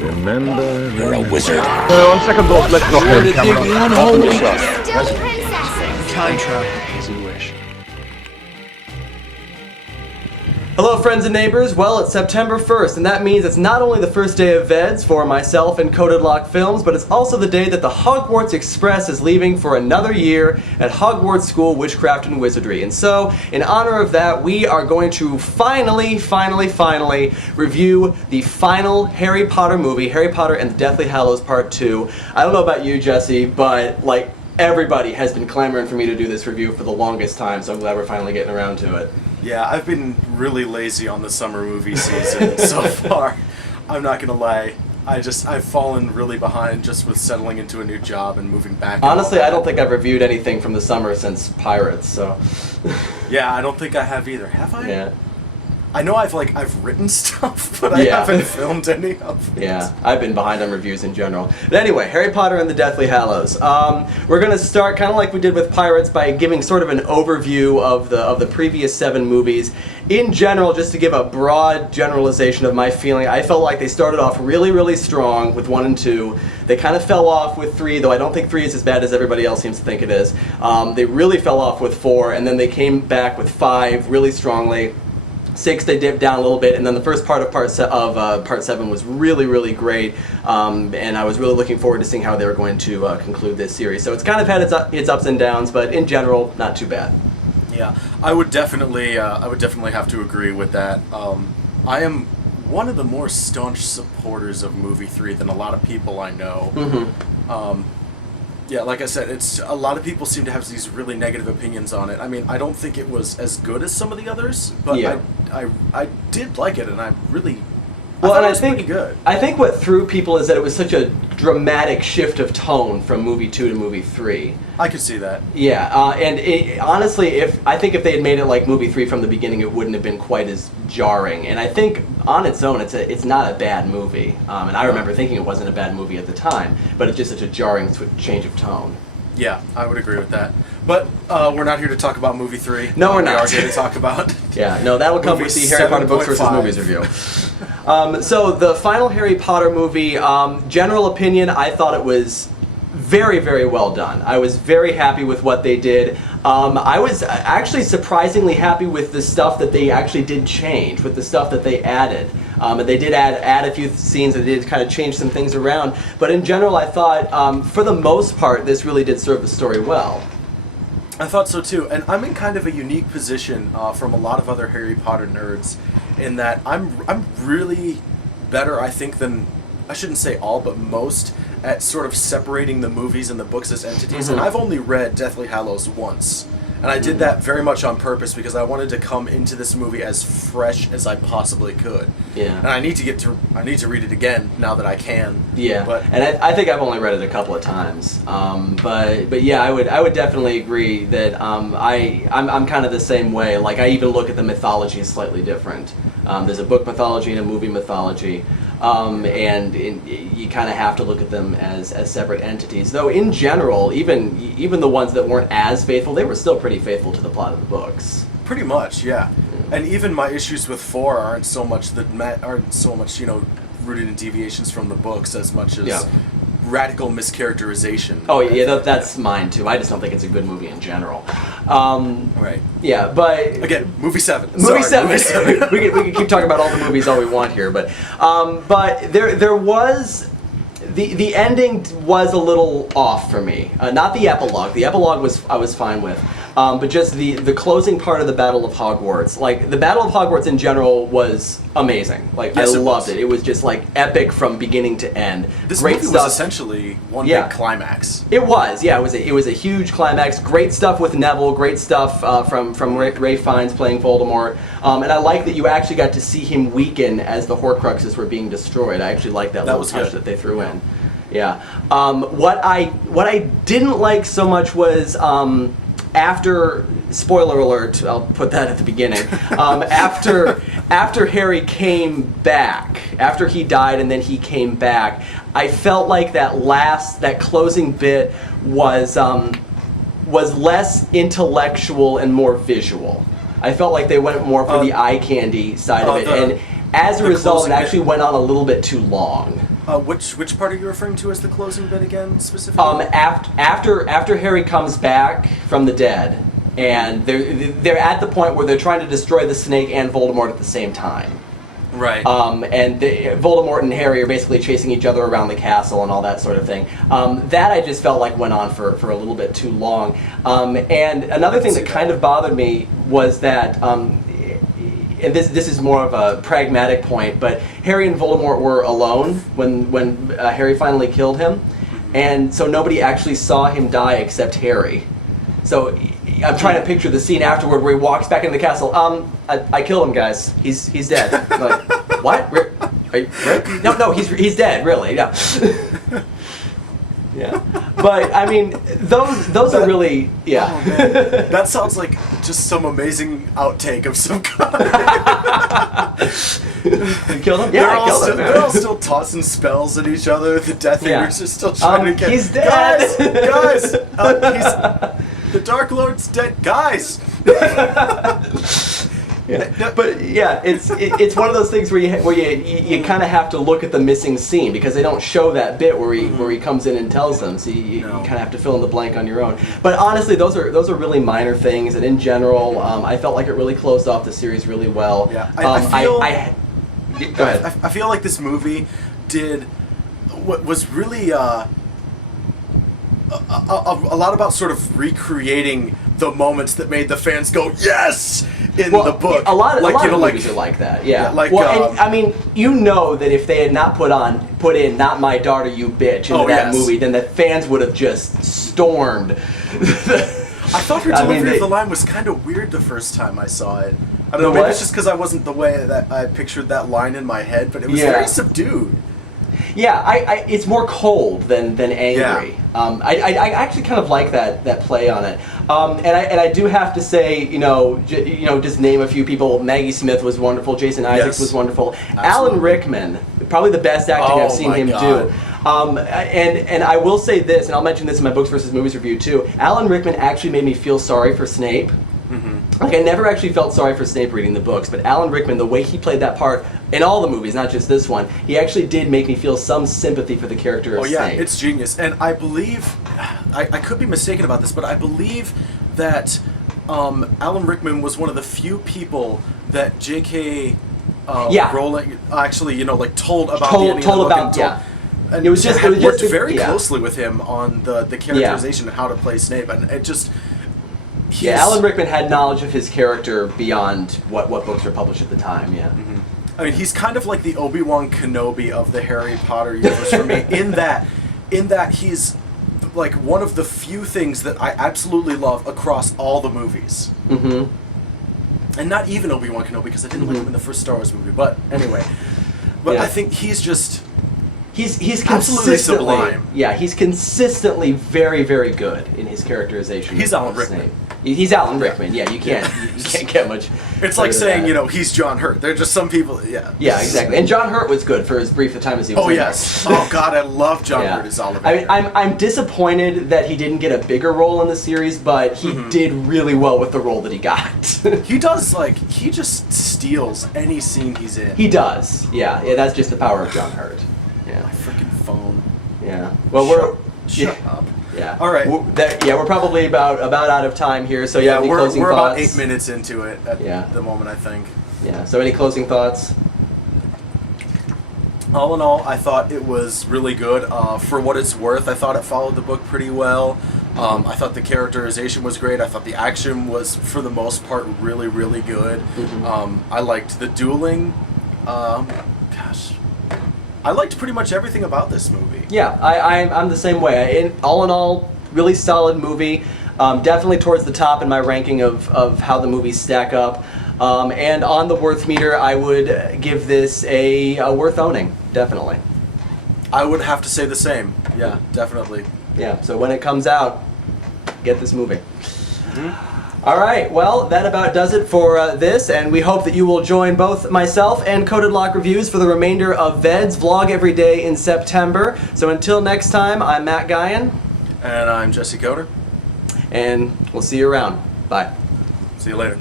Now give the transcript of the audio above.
Remember, You're a wizard. On second thought, let's not You're go to dig one hole. Still princesses. Time travel, as you wish. Hello friends and neighbors, well it's September 1st and that means it's not only the first day of VEDS for myself and CodedLockFilms, but it's also the day that the Hogwarts Express is leaving for another year at Hogwarts School Witchcraft and Wizardry. And so, in honor of that, we are going to finally review the final Harry Potter movie, Harry Potter and the Deathly Hallows Part 2. I don't know about you, Jesse, but like everybody has been clamoring for me to do this review for the longest time, so I'm glad we're finally getting around to it. Yeah, I've been really lazy on the summer movie season so far. I'm not gonna lie. I've fallen really behind just with settling into a new job and moving back. Honestly, I don't think I've reviewed anything from the summer since Pirates, so. Yeah, I don't think I have either. Have I? Yeah. I know I've written stuff, but I haven't filmed any of it. Yeah, I've been behind on reviews in general. But anyway, Harry Potter and the Deathly Hallows. We're going to start kind of like we did with Pirates by giving sort of an overview of the previous 7 movies. In general, just to give a broad generalization of my feeling, I felt like they started off really strong with 1 and 2. They kind of fell off with 3, though I don't think 3 is as bad as everybody else seems to think it is. They really fell off with 4, and then they came back with 5 really strongly. 6 they dipped down a little bit, and then the first part of part 7 was really great, and I was really looking forward to seeing how they were going to conclude this series. So it's kind of had its ups and downs, but in general, not too bad. Yeah, I would definitely have to agree with that. I am one of the more staunch supporters of movie 3 than a lot of people I know. Mm-hmm. Yeah, like I said, it's a lot of people seem to have these really negative opinions on it. I mean, I don't think it was as good as some of the others, but yeah. I did like it, and I really well, it was pretty good. I think what threw people is that it was such a dramatic shift of tone from movie 2 to movie 3. I could see that. Yeah, and honestly, I think if they had made it like movie 3 from the beginning, it wouldn't have been quite as jarring. And I think on its own, it's not a bad movie. And I remember thinking it wasn't a bad movie at the time, but it's just such a jarring change of tone. Yeah, I would agree with that. But we're not here to talk about movie 3. No, we're not. We are here to talk about. Yeah, no, that will come with the Harry Potter books versus movies review. So the final Harry Potter movie, general opinion, I thought it was very well done. I was very happy with what they did. I was actually surprisingly happy with the stuff that they actually did change, with the stuff that they added. And they did add a few scenes that did kind of change some things around. But in general, I thought, for the most part, this really did serve the story well. I thought so too, and I'm in kind of a unique position from a lot of other Harry Potter nerds in that I'm really better, I think, than, I shouldn't say all, but most, at sort of separating the movies and the books as entities. Mm-hmm. And I've only read Deathly Hallows once, and I did that very much on purpose because I wanted to come into this movie as fresh as I possibly could. Yeah. And I need to read it again now that I can. Yeah. But and I think I've only read it a couple of times. But yeah, I would definitely agree that I'm kind of the same way. Like I even look at the mythology as slightly different. There's a book mythology and a movie mythology. And you kind of have to look at them as separate entities. Though in general, even the ones that weren't as faithful, they were still pretty faithful to the plot of the books. Pretty much, yeah. And even my issues with 4 aren't so much rooted in deviations from the books as much as radical mischaracterization. Oh yeah, that's mine too. I just don't think it's a good movie in general. Right. Yeah, but again, movie 7. Movie 7. we can keep talking about all the movies all we want here, but there was. The ending was a little off for me. Not the epilogue. The epilogue I was fine with. But just the closing part of the Battle of Hogwarts. Like, the Battle of Hogwarts in general was amazing. Like, yes, I loved it. It was just, like, epic from beginning to end. This Great movie stuff. was essentially one big climax. It was, yeah. It was a huge climax. Great stuff with Neville. Great stuff from Ray Fiennes playing Voldemort. And I like that you actually got to see him weaken as the Horcruxes were being destroyed. I actually liked that little touch that they threw in. Yeah. What I didn't like so much was after, spoiler alert, I'll put that at the beginning. After Harry came back, after he died and then he came back, I felt like that closing bit was less intellectual and more visual. I felt like they went more for the eye candy side of it, and as a result, it actually went on a little bit too long. Which part are you referring to as the closing bit again, specifically? After Harry comes back from the dead, and they're at the point where they're trying to destroy the snake and Voldemort at the same time. Right. And Voldemort and Harry are basically chasing each other around the castle and all that sort of thing. That I just felt like went on for a little bit too long. And another thing that kind of bothered me was that, and this is more of a pragmatic point, but Harry and Voldemort were alone when Harry finally killed him, and so nobody actually saw him die except Harry. So I'm trying to picture the scene afterward where he walks back into the castle. I killed him, guys. He's dead. I'm like, what? Are you, Rick? No, he's dead. Really? Yeah. Yeah. But I mean, those are really Oh, man. That sounds like just some amazing outtake of some kind. You killed him? Yeah, I killed him. They're all still tossing spells at each other. The Death Eaters are still trying to get. He's dead. Guys, the Dark Lord's dead. Guys. Yeah. But yeah, it's one of those things where you kind of have to look at the missing scene because they don't show that bit where he comes in and tells them, so you kind of have to fill in the blank on your own. But honestly, those are really minor things, and in general, I felt like it really closed off the series really well. Yeah, Go ahead. I feel like this movie did what was really a lot about sort of recreating the moments that made the fans go yes in the book. A lot of movies are like that. Yeah. And, I mean, you know that if they had not put in "Not My Daughter, You Bitch" into that movie, then the fans would have just stormed. I thought her delivery of the line was kind of weird the first time I saw it. I don't know, maybe it's just because I wasn't the way that I pictured that line in my head, but it was very subdued. Yeah, it's more cold than angry. Yeah. I actually kind of like that play on it. And I do have to say, just name a few people. Maggie Smith was wonderful. Jason Isaacs was wonderful. Absolutely. Alan Rickman, probably the best acting I've seen him do. And I will say this, and I'll mention this in my Books versus Movies review too. Alan Rickman actually made me feel sorry for Snape. Like, I never actually felt sorry for Snape reading the books, but Alan Rickman, the way he played that part in all the movies, not just this one, he actually did make me feel some sympathy for the character of Snape. Oh yeah, it's genius. And I believe, I could be mistaken about this, but I believe that Alan Rickman was one of the few people that J.K. Rowling actually, told about the ending of the book. And it was just worked very closely with him on the characterization and how to play Snape, and it just. Alan Rickman had knowledge of his character beyond what books were published at the time. Yeah. I mean, he's kind of like the Obi-Wan Kenobi of the Harry Potter universe for me. In that he's like one of the few things that I absolutely love across all the movies. And not even Obi-Wan Kenobi, because I didn't like him in the first Star Wars movie. But anyway, I think he's just. He's absolutely sublime. Yeah, he's consistently very, very good in his characterization. He's Alan Rickman. He's Alan Rickman. Yeah, you can't get much. It's like saying he's John Hurt. They're just some people. Yeah. Yeah, exactly. And John Hurt was good for as brief a time as he was. Oh yes. Oh God, I love John Hurt as Oliver. I mean, I'm disappointed that he didn't get a bigger role in the series, but he did really well with the role that he got. He does he just steals any scene he's in. He does. Yeah. That's just the power of John Hurt. Yeah. My freaking phone. Yeah. Well, Shut up. Yeah. All right. We're probably about out of time here. So yeah, any we're closing thoughts? about 8 minutes into it at the moment, I think. Yeah. So any closing thoughts? All in all, I thought it was really good. For what it's worth, I thought it followed the book pretty well. I thought the characterization was great. I thought the action was, for the most part, really, really good. I liked the dueling. Gosh. I liked pretty much everything about this movie. Yeah, I'm the same way. All in all, really solid movie. Definitely towards the top in my ranking of how the movies stack up. And on the worth meter, I would give this a worth owning, definitely. I would have to say the same. Yeah, definitely. Yeah, so when it comes out, get this movie. All right, well, that about does it for this, and we hope that you will join both myself and Coded Lock Reviews for the remainder of VEDS Vlog every day in September. So until next time, I'm Matt Guyan. And I'm Jesse Coder. And we'll see you around. Bye. See you later.